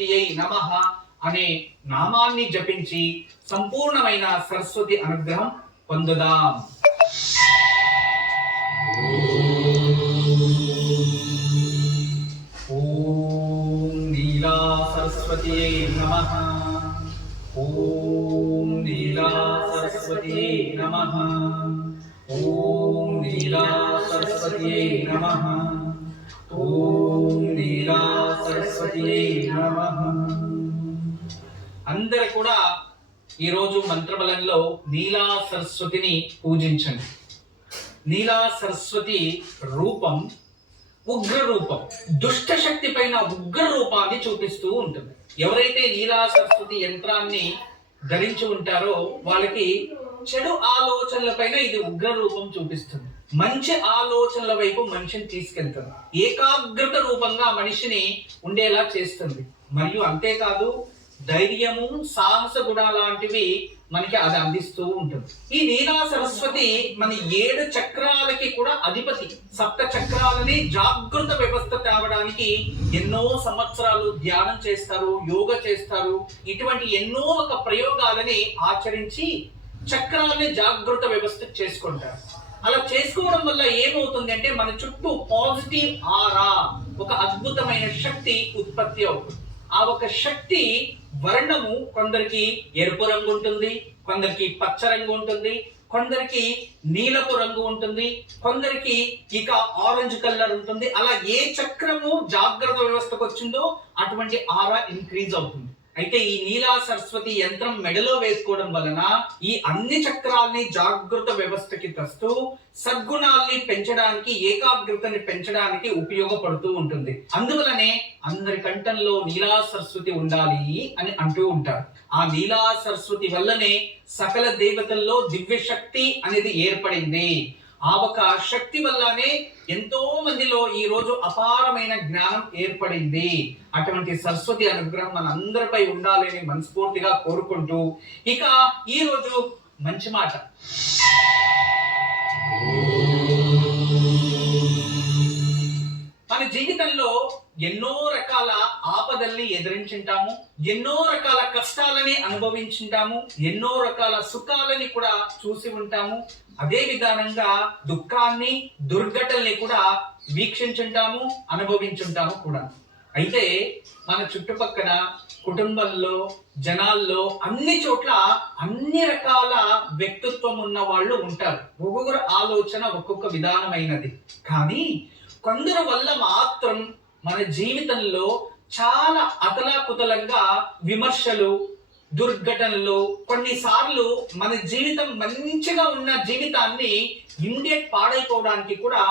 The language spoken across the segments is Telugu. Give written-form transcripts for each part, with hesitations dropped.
సరస్వతియై నమః అనే నామాన్ని జపించి సంపూర్ణమైన సరస్వతి అనుగ్రహం పొందుదాం. ఓం నీలా సరస్వతియై నమః. ఓం నీలా సరస్వతియై నమః. ఓం నీలా సరస్వతియై నమః. ఓం నీలా సరస్వతియై నమః. అందరూ కూడా ఈరోజు మంత్రబలంలో నీలా సరస్వతిని పూజించండి. నీలా సరస్వతి రూపం ఉగ్ర రూపం, దుష్ట శక్తి పైన ఉగ్ర రూపాన్ని చూపిస్తూ ఉంటుంది. ఎవరైతే నీలా సరస్వతి యంత్రాన్ని ధరించి ఉంటారో వాళ్ళకి చెడు ఆలోచనల పైన ఇది ఉగ్ర రూపం చూపిస్తుంది. మంచి ఆలోచనల వైపు మనిషిని తీసుకెళ్తుంది. ఏకాగ్రత రూపంగా మనిషిని ఉండేలా చేస్తుంది. మరియు అంతేకాదు ధైర్యము, సాహస గుణాల లాంటివి మనకి అది అందిస్తూ ఉంటుంది. ఈ నీలా సరస్వతి మన 7 చక్రాలకి కూడా అధిపతి. సప్త చక్రాలని జాగృత వ్యవస్థ తేవడానికి ఎన్నో సంవత్సరాలు ధ్యానం చేస్తారు, యోగా చేస్తారు. ఇటువంటి ఎన్నో ఒక ప్రయోగాలని ఆచరించి చక్రాలని జాగృత వ్యవస్థ చేసుకుంటారు. అలా చేసుకోవడం వల్ల ఏమవుతుంది అంటే మన చుట్టూ పాజిటివ్ ఆరా, ఒక అద్భుతమైన శక్తి ఉత్పత్తి అవుతుంది. ఆ ఒక శక్తి వర్ణము కొందరికి ఎరుపు రంగు ఉంటుంది, కొందరికి పచ్చ రంగు ఉంటుంది, కొందరికి నీలపు రంగు ఉంటుంది, కొందరికి ఇక ఆరెంజ్ కలర్ ఉంటుంది. అలా ఏ చక్రము జాగ్రత్త వ్యవస్థకు వచ్చిందో అటువంటి ఆరా ఇంక్రీజ్ అవుతుంది. అయితే ఈ నీలా సరస్వతి యంత్రం మెడలో వేసుకోవడం వలన ఈ అన్ని చక్రాల్ని జాగృత వ్యవస్థకి తెస్తూ సద్గుణాల్ని పెంచడానికి, ఏకాగ్రతని పెంచడానికి ఉపయోగపడుతూ ఉంటుంది. అందువలనే అందరి కంఠంలో నీలా సరస్వతి ఉండాలి అని అంటూ ఉంటారు. ఆ నీలా సరస్వతి వల్లనే సకల దేవతల్లో దివ్య శక్తి అనేది ఏర్పడింది. ఆ ఒక శక్తి వల్లనే ఎంతో మందిలో ఈ రోజు అపారమైన జ్ఞానం ఏర్పడింది. అటువంటి సరస్వతి అనుగ్రహం మన అందరిపై ఉండాలని మనస్ఫూర్తిగా కోరుకుంటూ ఇక ఈ రోజు మంచి మాట. మన జీవితంలో ఎన్నో రకాల ఆపదల్ని ఎదిరించుంటాము, ఎన్నో రకాల కష్టాలని అనుభవించుంటాము, ఎన్నో రకాల సుఖాలని కూడా చూసి ఉంటాము. అదే విధానంగా దుఃఖాన్ని, దుర్ఘటనల్ని కూడా వీక్షించుంటాము, అనుభవించుంటాము కూడా. అయితే మన చుట్టుపక్కల కుటుంబంలో, జనాల్లో అన్ని చోట్ల అన్ని రకాల వ్యక్తిత్వం ఉన్న వాళ్ళు ఉంటారు. ఒక్కొక్కరు ఆలోచన ఒక్కొక్క విధానమైనది. కానీ కొందరు వల్ల మాత్రం మన జీవితంలో చాలా అతలాకుతలంగా విమర్శలు, దుర్ఘటనలు, కొన్నిసార్లు మన జీవితం మంచిగా ఉన్న జీవితాన్ని ఇమ్మీడియట్ పాడైపోవడానికి కూడా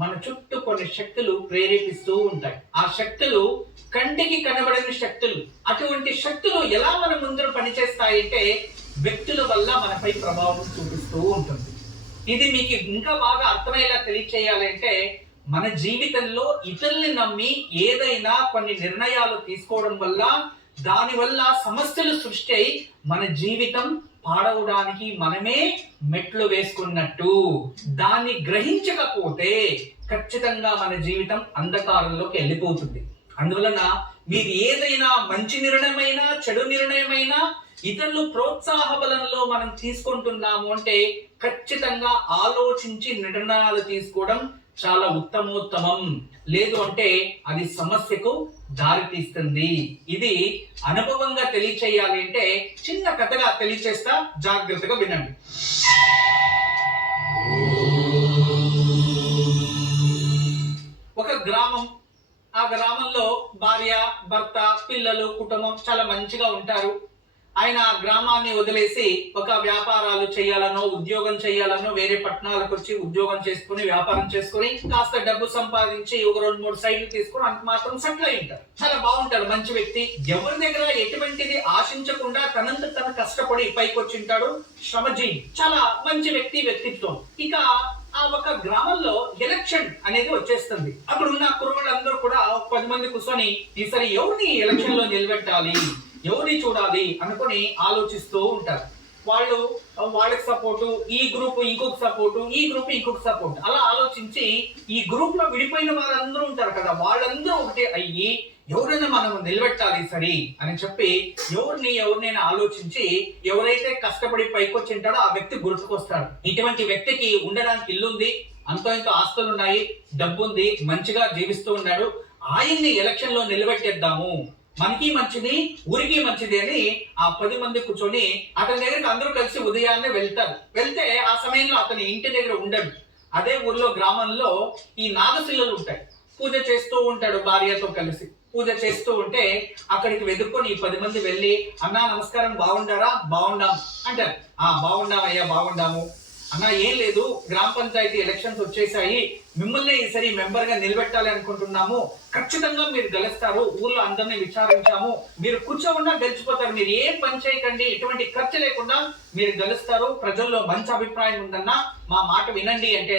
మన చుట్టూ కొన్ని శక్తులు ప్రేరేపిస్తూ ఉంటాయి. ఆ శక్తులు కంటికి కనబడని శక్తులు. అటువంటి శక్తులు ఎలా మన ముందర పనిచేస్తాయంటే వ్యక్తుల వల్ల మనపై ప్రభావం చూపిస్తూ ఉంటుంది. ఇది మీకు ఇంకా బాగా అర్థమయ్యేలా తెలియచేయాలంటే మన జీవితంలో ఇతరుల్ని నమ్మి ఏదైనా కొన్ని నిర్ణయాలు తీసుకోవడం వల్ల దానివల్ల సమస్యలు సృష్టి అయి మన జీవితం పాడవడానికి మనమే మెట్లు వేసుకున్నట్టు. దాన్ని గ్రహించకపోతే ఖచ్చితంగా మన జీవితం అంధకారంలోకి వెళ్ళిపోతుంది. అందువలన మీరు ఏదైనా మంచి నిర్ణయమైనా, చెడు నిర్ణయమైనా ఇతరులు ప్రోత్సాహ బలంలో మనం తీసుకుంటున్నాము అంటే ఖచ్చితంగా ఆలోచించి నిర్ణయాలు తీసుకోవడం చాలా ఉత్తమోత్తమం. లేదు అంటే అది సమస్యకు దారితీస్తుంది. ఇది అనుభవంగా తెలియచేయాలి అంటే చిన్న కథగా తెలియచేస్తా, జాగ్రత్తగా వినండి. ఒక గ్రామం. ఆ గ్రామంలో భార్య, భర్త, పిల్లలు, కుటుంబం చాలా మంచిగా ఉంటారు. ఆయన గ్రామాన్ని వదిలేసి ఒక వ్యాపారాలు చేయాలనో, ఉద్యోగం చేయాలనో వేరే పట్టణాలకు వచ్చి ఉద్యోగం చేసుకుని, వ్యాపారం చేసుకుని కాస్త డబ్బు సంపాదించి ఒక 2-3 సైట్లు తీసుకుని అంత మాత్రం సెటిల్ అయి ఉంటారు. చాలా బాగుంటాడు, మంచి వ్యక్తి. ఎవరి దగ్గర ఎటువంటిది ఆశించకుండా తనంత తన కష్టపడి పైకి వచ్చింటాడు. శ్రమజీవి, చాలా మంచి వ్యక్తిత్వం. ఇక ఆ ఒక గ్రామంలో ఎలక్షన్ అనేది వచ్చేస్తుంది. అప్పుడు ఉన్న కుర్రోళ్ళందరూ కూడా 10 మంది కూర్చొని ఈసారి ఎవరిని ఎలక్షన్ లో నిలబెట్టాలి, ఎవరిని చూడాలి అనుకుని ఆలోచిస్తూ ఉంటారు. వాళ్ళు వాళ్ళకి సపోర్టు, ఈ గ్రూప్ ఇంకొక సపోర్టు, ఈ గ్రూప్ ఇంకొక సపోర్ట్, అలా ఆలోచించి ఈ గ్రూప్ లో విడిపోయిన వారందరూ ఉంటారు కదా, వాళ్ళందరూ ఒకటే అయ్యి ఎవరైనా మనం నిలబెట్టాలి సరి అని చెప్పి ఎవరినైనా ఆలోచించి ఎవరైతే కష్టపడి పైకొచ్చి ఉంటాడో ఆ వ్యక్తి గుర్తుకొస్తాడు. ఇటువంటి వ్యక్తికి ఉండడానికి ఇల్లు ఉంది, అంతో ఇంతో ఆస్తులు ఉన్నాయి, డబ్బు ఉంది, మంచిగా జీవిస్తూ ఉన్నాడు, ఆయన్ని ఎలక్షన్ లో నిలబెట్టేద్దాము, మనకి మంచిది ఊరికి మంచిది అని ఆ 10 మంది కూర్చొని అతని దగ్గరికి అందరూ కలిసి ఉదయాన్నే వెళ్తారు. వెళ్తే ఆ సమయంలో అతని ఇంటి దగ్గర ఉండడు. అదే ఊర్లో గ్రామంలో ఈ నాగశిలలు ఉంటాయి, పూజ చేస్తూ ఉంటాడు భార్యతో కలిసి. పూజ చేస్తూ ఉంటే అక్కడికి వెతుక్కొని ఈ 10 మంది వెళ్ళి, అన్నా నమస్కారం, బాగుండారా? బాగుండాం అంటారు. బాగుండామయ్యా, బాగుండాము అన్న. ఏం లేదు, గ్రామ పంచాయతీ ఎలక్షన్స్ వచ్చేసాయి, మిమ్మల్ని ఈసారి మెంబర్ గా నిలబెట్టాలి అనుకుంటున్నాము, ఖచ్చితంగా మీరు గెలుస్తారు, ఊర్లో అందరినీ విచారించాము, మీరు కూర్చోకుండా గెలిచిపోతారు, మీరు ఏం పని చేయకండి, ఎటువంటి ఖర్చు లేకుండా మీరు గెలుస్తారు, ప్రజల్లో మంచి అభిప్రాయం ఉందన్నా, మా మాట వినండి అంటే,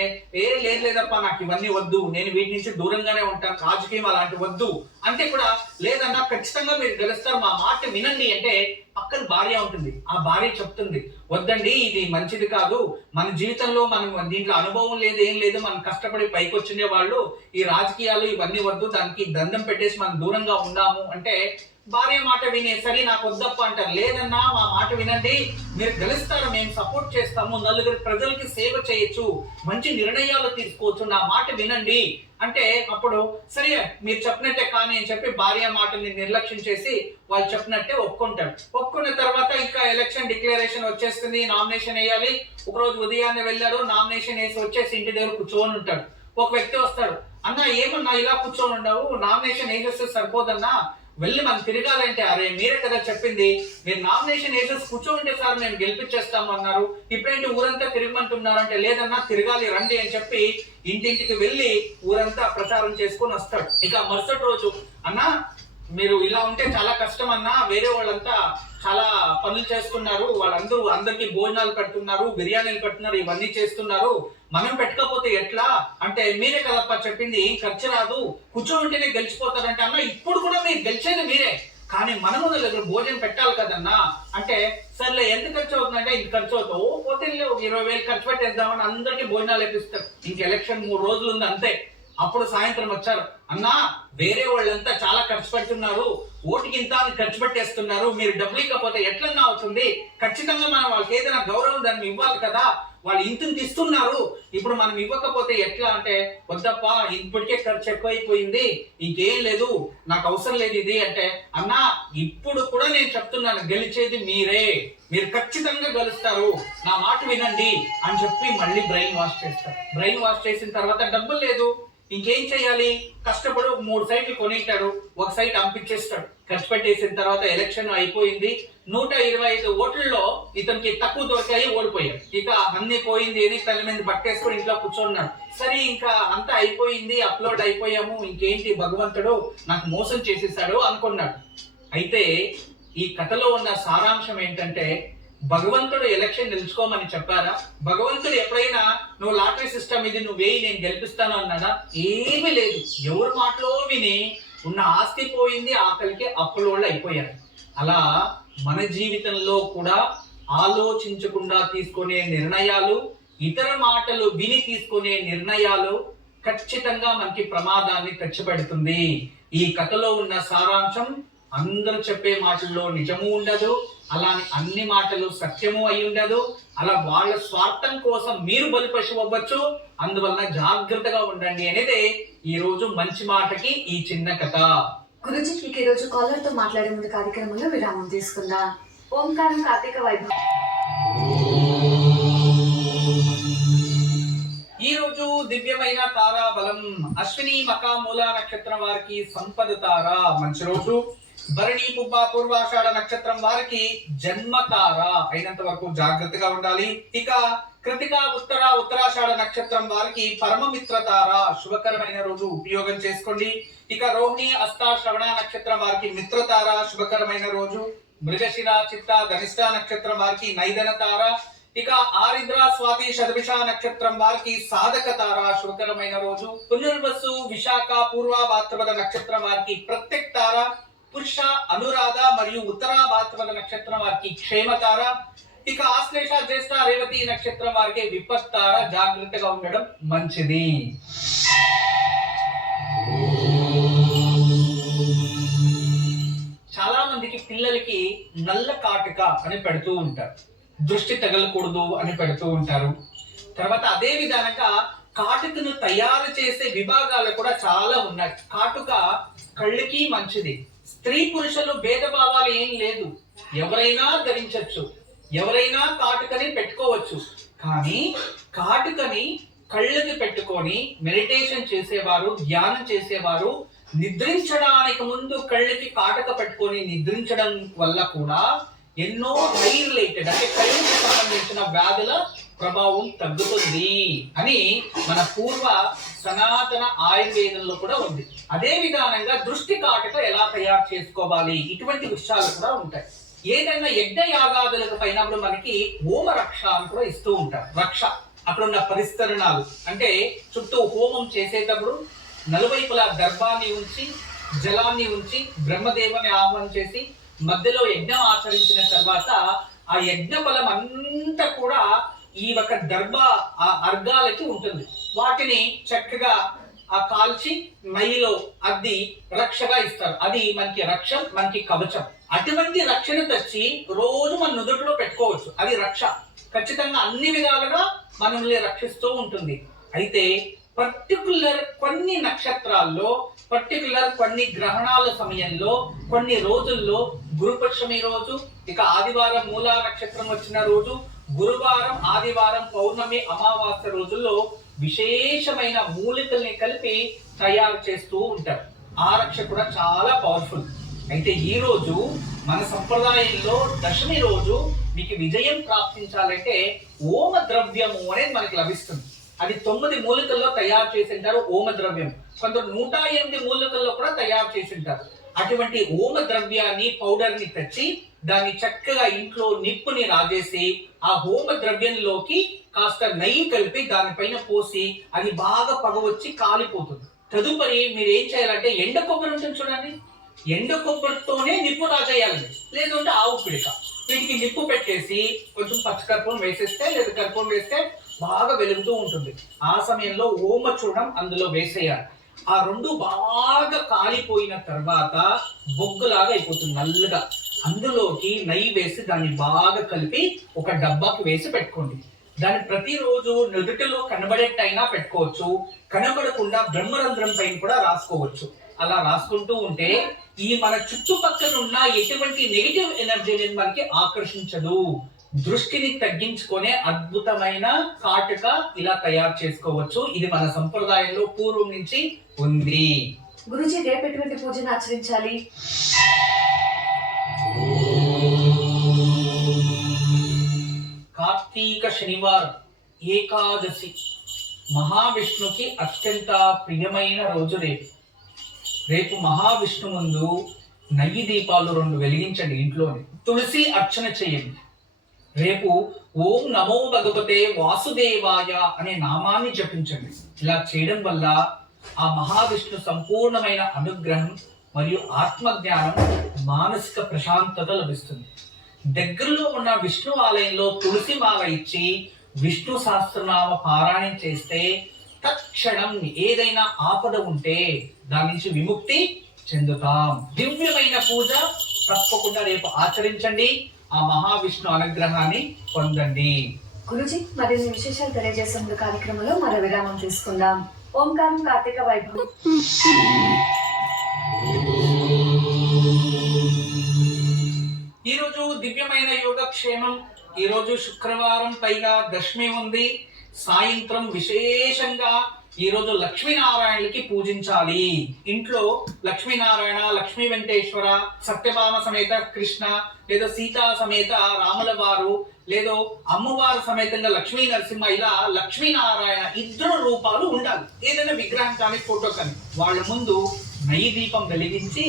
లేదప్పా, నాకు ఇవన్నీ వద్దు, నేను వీటి నుంచి దూరంగానే ఉంటాను, రాజకీయం అలాంటి వద్దు అంటే కూడా, లేదన్నా ఖచ్చితంగా మీరు గెలుస్తారు, మా మాట వినండి అంటే పక్కన భార్య ఉంటుంది. ఆ భార్య చెప్తుంది, వద్దండి, ఇది మంచిది కాదు, మన జీవితంలో మనం దీంట్లో అనుభవం లేదు, ఏం లేదు, మనం కష్టపడి పైకి వచ్చిండే వాళ్ళు, ఈ రాజకీయాలు ఇవన్నీ వద్దు, దానికి దండం పెట్టేసి మనం దూరంగా ఉందాము అంటే భార్య మాట వినే, సరే నాకు వద్దప్ప అంటారు. లేదన్నా, మా మాట వినండి, మీరు గెలుస్తారు, మేము సపోర్ట్ చేస్తాము, నలుగురు ప్రజలకి సేవ చేయొచ్చు, మంచి నిర్ణయాలు తీసుకోవచ్చు, నా మాట వినండి అంటే అప్పుడు సరే మీరు చెప్పినట్టే కానీ అని చెప్పి భార్య మాటని నిర్లక్ష్యం చేసి వాళ్ళు చెప్పినట్టే ఒప్పుకుంటాడు. ఒప్పుకున్న తర్వాత ఇంకా ఎలక్షన్ డిక్లరేషన్ వచ్చేస్తుంది, నామినేషన్ వేయాలి. ఒకరోజు ఉదయాన్నే వెళ్ళారు, నామినేషన్ వేసి వచ్చేసి ఇంటి దగ్గర కూర్చొని ఉంటాడు. ఒక వ్యక్తి వస్తాడు, అన్న ఏమన్నా ఇలా కూర్చొని ఉండవు, నామినేషన్ వేసేస్తే సరిపోదన్నా, వెళ్ళి మనం తిరగాలంటే, అరే మీరే కదా చెప్పింది, మీరు నామినేషన్ వేసేసి కూర్చోంటే సార్ మేము గెలిపించేస్తాము అన్నారు, ఇప్పుడేంటి ఊరంతా తిరగమంటున్నారు అంటే, లేదన్నా తిరగాలి రండి అని చెప్పి ఇంటింటికి వెళ్ళి ఊరంతా ప్రచారం చేసుకొని వస్తాడు. ఇక మరుసటి రోజు, అన్నా మీరు ఇలా ఉంటే చాలా కష్టం అన్నా, వేరే వాళ్ళంతా చాలా పనులు చేస్తున్నారు, వాళ్ళందరూ అందరికి భోజనాలు పెడుతున్నారు, బిర్యానీలు పెడుతున్నారు, ఇవన్నీ చేస్తున్నారు, మనం పెట్టకపోతే ఎట్లా అంటే, మీరే కదప్ప చెప్పింది, ఏం ఖర్చు రాదు, కూర్చోంటేనే గెలిచిపోతారంటే, అన్న ఇప్పుడు కూడా మీరు గెలిచేది మీరే, కానీ మనము దగ్గర భోజనం పెట్టాలి కదన్నా అంటే, సర్లే ఎంత ఖర్చు అవుతుందంటే ఇంత ఖర్చు అవుతావు, పోతే 20,000 ఖర్చు పెట్టేద్దామని అందరికీ భోజనాలు ఎక్కిస్తారు. ఇంక ఎలక్షన్ 3 రోజులు ఉంది అంతే. అప్పుడు సాయంత్రం వచ్చారు, అన్నా వేరే వాళ్ళంతా చాలా ఖర్చు పెడుతున్నారు, ఓటుకి ఇంత ఖర్చు పెట్టేస్తున్నారు, మీరు డబ్బులు ఇవ్వకపోతే ఎట్లన్నా అవుతుంది, ఖచ్చితంగా మనం వాళ్ళకి ఏదైనా గౌరవం దాన్ని ఇవ్వాలి కదా, వాళ్ళు ఇంత ఇస్తున్నారు, ఇప్పుడు మనం ఇవ్వకపోతే ఎట్లా అంటే, వద్దప్పా ఇప్పటికే ఖర్చు ఎక్కువైపోయింది, ఇంకేం లేదు, నాకు అవసరం లేదు ఇది అంటే, అన్నా ఇప్పుడు కూడా నేను చెప్తున్నాను, గెలిచేది మీరే, మీరు ఖచ్చితంగా గెలుస్తారు, నా మాట వినండి అని చెప్పి మళ్ళీ బ్రెయిన్ వాష్ చేస్తారు. బ్రెయిన్ వాష్ చేసిన తర్వాత డబ్బులు లేదు, ఇంకేం చేయాలి, కష్టపడి 3 సైట్లు కొనింటాడు, ఒక సైట్ పంపించేస్తాడు. ఖర్చు పెట్టేసిన తర్వాత ఎలక్షన్ అయిపోయింది, 125 ఓట్లలో ఇతనికి తక్కువ దొరికాయి, ఓడిపోయాడు. ఇక అన్ని పోయింది అని తల్లి మీద బట్టేసుకొని ఇంట్లో కూర్చోన్నాడు. సరే ఇంకా అంతా అయిపోయింది, అప్లోడ్ అయిపోయాము, ఇంకేంటి భగవంతుడు నాకు మోసం చేసేసాడు అనుకున్నాడు. అయితే ఈ కథలో ఉన్న సారాంశం ఏంటంటే, భగవంతుడు ఎలక్షన్ నిలుచుకోమని చెప్పారా? భగవంతుడు ఎప్పుడైనా నువ్వు లాటరీ సిస్టమ్ ఇది నువ్వు వేయి నేను గెలిపిస్తాను అన్నాడా? ఏమీ లేదు. ఎవరి మాటలో విని ఉన్న ఆస్తి పోయింది, ఆకలికి అప్పులోళ్ళు అయిపోయారు. అలా మన జీవితంలో కూడా ఆలోచించకుండా తీసుకునే నిర్ణయాలు, ఇతర మాటలు విని తీసుకునే నిర్ణయాలు ఖచ్చితంగా మనకి ప్రమాదాన్ని తెచ్చిపెడుతుంది. ఈ కథలో ఉన్న సారాంశం, అందరూ చెప్పే మాటల్లో నిజము ఉండదు, అలానే అన్ని మాటలు సత్యము అయి ఉండదు, అలా వాళ్ళ స్వార్థం కోసం మీరు బలిపశువు అవ్వచ్చు, అందువలన జాగ్రత్తగా ఉండండి అనేది ఈ రోజు మంచి మాటకి ఈ చిన్న కథ. గురుజీ, ఈ రోజు కాలర్ తో మాట్లాడే ముందు కార్యక్రమంలో విరామం తీసుకుందాం. ఓంకారం కార్తీక వైభవం. ఈ రోజు దివ్యమైన తారా బలం, అశ్విని మకా మూల నక్షత్రం వారికి సంపద తార మంచి రోజు. భరణి పుబ్బ పూర్వాషాఢ నక్షత్రం వారికి జన్మ తార, అయినంత వరకు జాగ్రత్తగా ఉండాలి. ఇక కృతిక ఉత్తరాషాఢ నక్షత్రం వారికి పరమమిత్ర తార, శుభకరమైన రోజు, ఉపయోగం చేసుకోండి. ఇక రోహిణి అస్త శ్రవణ నక్షత్రం వారికి మిత్రతార, శుభకరమైన రోజు. మృగశిర చిత్త ధనిష్ట నక్షత్రం వారికి నైదన తార. ఇక ఆరిద్ర స్వాతి శతభిష నక్షత్రం వారికి సాధక తార, శుభకరమైన రోజు. పునర్వసు విశాఖ పూర్వ భాద్రపద నక్షత్రం వారికి ప్రత్యక్ తార. పురుష అనురాధ మరియు ఉత్తర భాద్రపద నక్షత్రం వారికి క్షేమతార. ఇక ఆశ్లేష జ్యేష్ఠ రేవతి నక్షత్రం వారికి విపత్తార, జాగ్రత్తగా ఉండడం మంచిది. మందికి పిల్లలకి నల్ల కాటుక అని పెడుతూ ఉంటారు, దృష్టి తగలకూడదు అని పెడుతూ ఉంటారు. తర్వాత అదే విధానంగా కాటుకను తయారు చేసే విభాగాలు కూడా చాలా ఉన్నాయి. కాటుక కళ్ళకి మంచిది. స్త్రీ పురుషులు భేదభావాలు ఏం లేదు, ఎవరైనా ధరించవచ్చు, ఎవరైనా కాటుకని పెట్టుకోవచ్చు. కానీ కాటుకని కళ్ళకి పెట్టుకొని మెడిటేషన్ చేసేవారు, ధ్యానం చేసేవారు నిద్రించడానికి ముందు కళ్ళకి కాటుక పెట్టుకొని నిద్రించడం వల్ల కూడా ఎన్నో హై రిలేటెడ్ అంటే కళ్ళకి సంబంధించిన వ్యాధుల ప్రభావం తగ్గుతుంది అని మన పూర్వ సనాతన ఆయుర్వేదంలో కూడా ఉంది. అదే విధానంగా దృష్టి కాటుక ఎలా తయారు చేసుకోవాలి, ఇటువంటి విషయాలు కూడా ఉంటాయి. ఏదైనా యజ్ఞ యాగాదులకు పైనప్పుడు మనకి హోమ రక్ష అని కూడా ఇస్తూ ఉంటారు. రక్ష అక్కడ ఉన్న పరిస్తరణాలు అంటే చుట్టూ హోమం చేసేటప్పుడు నలువైపులా దర్భాన్ని ఉంచి జలాన్ని ఉంచి బ్రహ్మదేవుని ఆహ్వానం చేసి మధ్యలో యజ్ఞం ఆచరించిన తర్వాత ఆ యజ్ఞ ఫలం అంతా కూడా ఈ ఒక దర్భ ఆ అర్గాలకి ఉంటుంది. వాటిని చక్కగా ఆ కాల్చి నెయ్యిలో అద్ది రక్షగా ఇస్తారు. అది మనకి రక్ష, మనకి కవచం. అటువంటి రక్షను తెచ్చి రోజు మన నుదుటిలో పెట్టుకోవచ్చు. అది రక్ష ఖచ్చితంగా అన్ని విధాలుగా మనల్ని రక్షిస్తూ ఉంటుంది. అయితే పర్టికులర్ కొన్ని నక్షత్రాల్లో, పర్టికులర్ కొన్ని గ్రహణాల సమయంలో, కొన్ని రోజుల్లో గురుపక్షమి రోజు, ఇక ఆదివారం మూలా నక్షత్రం వచ్చిన రోజు, గురువారం, ఆదివారం, పౌర్ణమి, అమావాస్య రోజుల్లో విశేషమైన మూలికల్ని కలిపి తయారు చేస్తూ ఉంటారు. ఆ రక్ష కూడా చాలా పవర్ఫుల్. అయితే ఈ రోజు మన సంప్రదాయంలో దశమి రోజు మీకు విజయం ప్రాప్తించాలంటే ఓమ ద్రవ్యము అనేది మనకి లభిస్తుంది. అది 9 మూలికల్లో తయారు చేసి ఉంటారు ఓమ ద్రవ్యం. కొందరు 108 మూలికల్లో కూడా తయారు చేసి ఉంటారు. అటువంటి ఓమ ద్రవ్యాన్ని పౌడర్ ని తెచ్చి దాన్ని చక్కగా ఇంట్లో నిప్పుని రాజేసి ఆ హోమ ద్రవ్యంలోకి కాస్త నెయ్యి కలిపి దానిపైన పోసి అది బాగా పగవచ్చి కాలిపోతుంది. తదుపరి మీరు ఏం చేయాలంటే ఎండ కొబ్బరి ఉంటుంది చూడండి, ఎండ కొబ్బరితోనే నిప్పు రాజేయాలండి. లేదంటే ఆవు పిడిక, వీటికి నిప్పు పెట్టేసి కొంచెం పచ్చకర్పూరం వేసేస్తే లేదా కర్పూరం వేస్తే బాగా వెలుగుతూ ఉంటుంది. ఆ సమయంలో ఓమ చూడం అందులో వేసేయాలి. ఆ రెండు బాగా కాలిపోయిన తర్వాత బొగ్గులాగా అయిపోతుంది నల్లగా. అందులోకి నెయ్యి వేసి దాన్ని బాగా కలిపి ఒక డబ్బాకి వేసి పెట్టుకోండి. దాన్ని ప్రతిరోజు నుదుటిలో కనబడేట్టయినా పెట్టుకోవచ్చు, కనబడకుండా బ్రహ్మరంధ్రం పైన కూడా రాసుకోవచ్చు. అలా రాసుకుంటూ ఉంటే ఈ మన చుట్టుపక్కల ఉన్న ఎటువంటి నెగిటివ్ ఎనర్జీని మనకి ఆకర్షించదు. దృష్టిని తగ్గించుకునే అద్భుతమైన కాటుక ఇలా తయారు చేసుకోవచ్చు. ఇది మన సంప్రదాయంలో పూర్వం నుంచి ఉంది. గురుజీ, రేపు ఎటువంటి పూజను ఆచరించాలి? కార్తీక శనివారం ఏకాదశి మహావిష్ణుకి అత్యంత ప్రియమైన రోజు రేపు. రేపు మహావిష్ణు ముందు నెయ్యి దీపాలు 2 వెలిగించండి ఇంట్లోనే. తులసి అర్చన చేయండి. రేపు ఓం నమో భగవతే వాసుదేవాయ అనే నామాన్ని జపించండి. ఇలా చేయడం వల్ల ఆ మహావిష్ణు సంపూర్ణమైన అనుగ్రహం మరియు ఆత్మజ్ఞానం, మానసిక ప్రశాంతత లభిస్తుంది. దగ్గరలో ఉన్న విష్ణు ఆలయంలో తులసి మాల ఇచ్చి విష్ణు సహస్రనామ పారాయణం చేస్తే తక్షణం ఏదైనా ఆపద ఉంటే దాని నుంచి విముక్తి చెందుతాం. దివ్యమైన పూజ తప్పకుండా రేపు ఆచరించండి. ఆ మహావిష్ణు అనుగ్రహాన్ని పొందండి. గురుజీ, మరిన్ని విశేషాలు తెలియజేసే కార్యక్రమంలో మరో విరామం తీసుకుందాం. ఓంకారం కార్తీక వైభవం. ఈరోజు దివ్యమైన యోగక్షేమం. ఈరోజు శుక్రవారం, పైగా దశమి ఉంది. సాయంత్రం విశేషంగా ఈరోజు లక్ష్మీనారాయణులకి పూజించాలి. ఇంట్లో లక్ష్మీనారాయణ, లక్ష్మీ వెంకటేశ్వర, సత్యభామ సమేత కృష్ణ, లేదా సీతా సమేత రాముల వారు, లేదో అమ్మవారు సమేతంగా లక్ష్మీ నరసింహ, ఇలా లక్ష్మీనారాయణ ఇద్దరు రూపాలు ఉండాలి. ఏదైనా విగ్రహం కానీ ఫోటో కానీ వాళ్ళ ముందు నెయ్యి దీపం వెలిగించి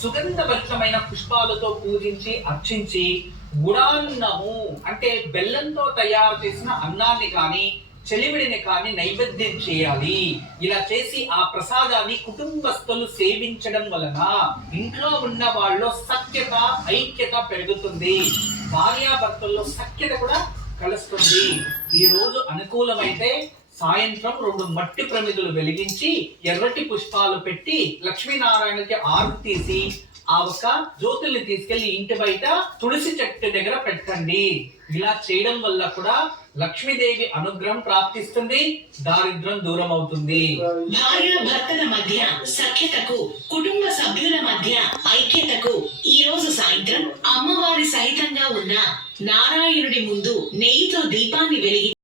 సుగంధభరితమైన పుష్పాలతో పూజించి అర్చించి గుడాన్నము అంటే బెల్లంతో తయారు చేసిన అన్నాన్ని కానీ చెలివిడిని కానీ నైవేద్యం చేయాలి. ఇలా చేసి ఆ ప్రసాదాన్ని కుటుంబస్తులు సేవించడం వలన ఇంట్లో ఉన్న వాళ్ళలో సఖ్యత, ఐక్యత పెరుగుతుంది. భార్యాభర్తల్లో సఖ్యత కూడా కలుస్తుంది. ఈ రోజు అనుకూలమైతే సాయంత్రం 2 మట్టి ప్రమిదలు వెలిగించి ఎర్రటి పుష్పాలు పెట్టి లక్ష్మీనారాయణకి ఆరు తీసి ఆ ఒక్క జ్యోతుల్ని తీసుకెళ్లి ఇంటి బయట తులసి చెట్టు దగ్గర పెట్టండి. ఇలా చేయడం వల్ల కూడా లక్ష్మీదేవి అనుగ్రహం ప్రాప్తిస్తుంది, దారిద్ర్యం దూరం అవుతుంది. భార్య భర్తల మధ్య సఖ్యతకు, కుటుంబ సభ్యుల మధ్య ఐక్యతకు ఈ రోజు సాయంత్రం అమ్మవారి సహితంగా ఉన్న నారాయణుడి ముందు నెయ్యితో దీపాన్ని వెలిగి